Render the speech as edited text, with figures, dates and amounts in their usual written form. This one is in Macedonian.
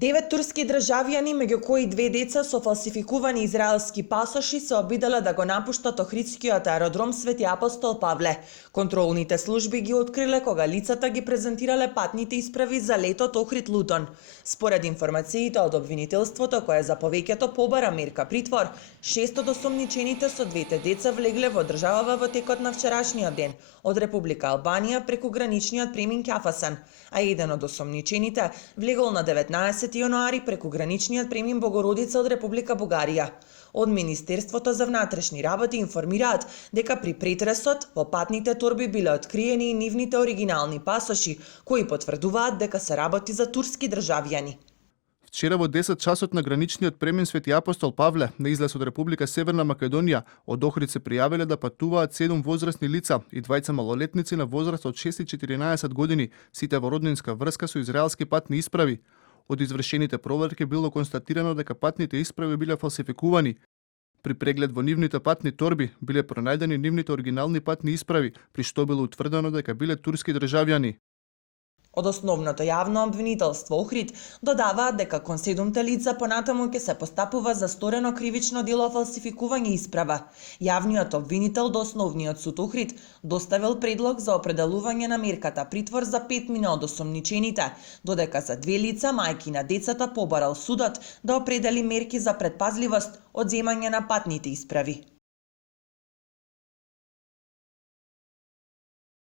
9 турски државјани, меѓу кои 2 деца со фалсификувани израелски пасоши, се обиделе да го напуштат Охридскиот аеродром Свети Апостол Павле. Контролните служби ги откриле кога лицата ги презентирале патните исправи за летот Охрид-Лутон. Според информациите од обвинителството, кое за повеќето побара мерка притвор, 6 од осомничените со двете деца влегле во државава во текот на вчерашниот ден од Република Албанија преку граничниот премин Кафасан, а еден од осомничените влегол на 19 јануари преку граничниот премин Богородица од Република Бугарија. Од Министерството за внатрешни работи информираат дека при претресот во патните торби биле откриени и нивните оригинални пасоши, кои потврдуваат дека се работи за турски државјани. Вчера во 10 часот на граничниот премин Свети Апостол Павле на излез од Република Северна Македонија, од Охрид се пријавиле да патуваат 7 возрастни лица и 2 малолетници на возраст од 6 и 14 години, сите во роднинска врска со израелски патни исправи. Од извршените проверки било констатирано дека патните исправи биле фалсификувани. При преглед во нивните патни торби биле пронајдени нивните оригинални патни исправи, при што било утврдено дека биле турски државјани. Од основното јавно обвинителство Охрид додаваат дека кон 7 лица понатаму ќе се постапува за сторено кривично дело фалсификување исправа. Јавниот обвинител до основниот суд Охрид доставил предлог за определување на мерката притвор за 5 мина од осомничените, додека за 2 лица, мајки на децата, побарал судот да определи мерки за предпазливост од земање на патните исправи.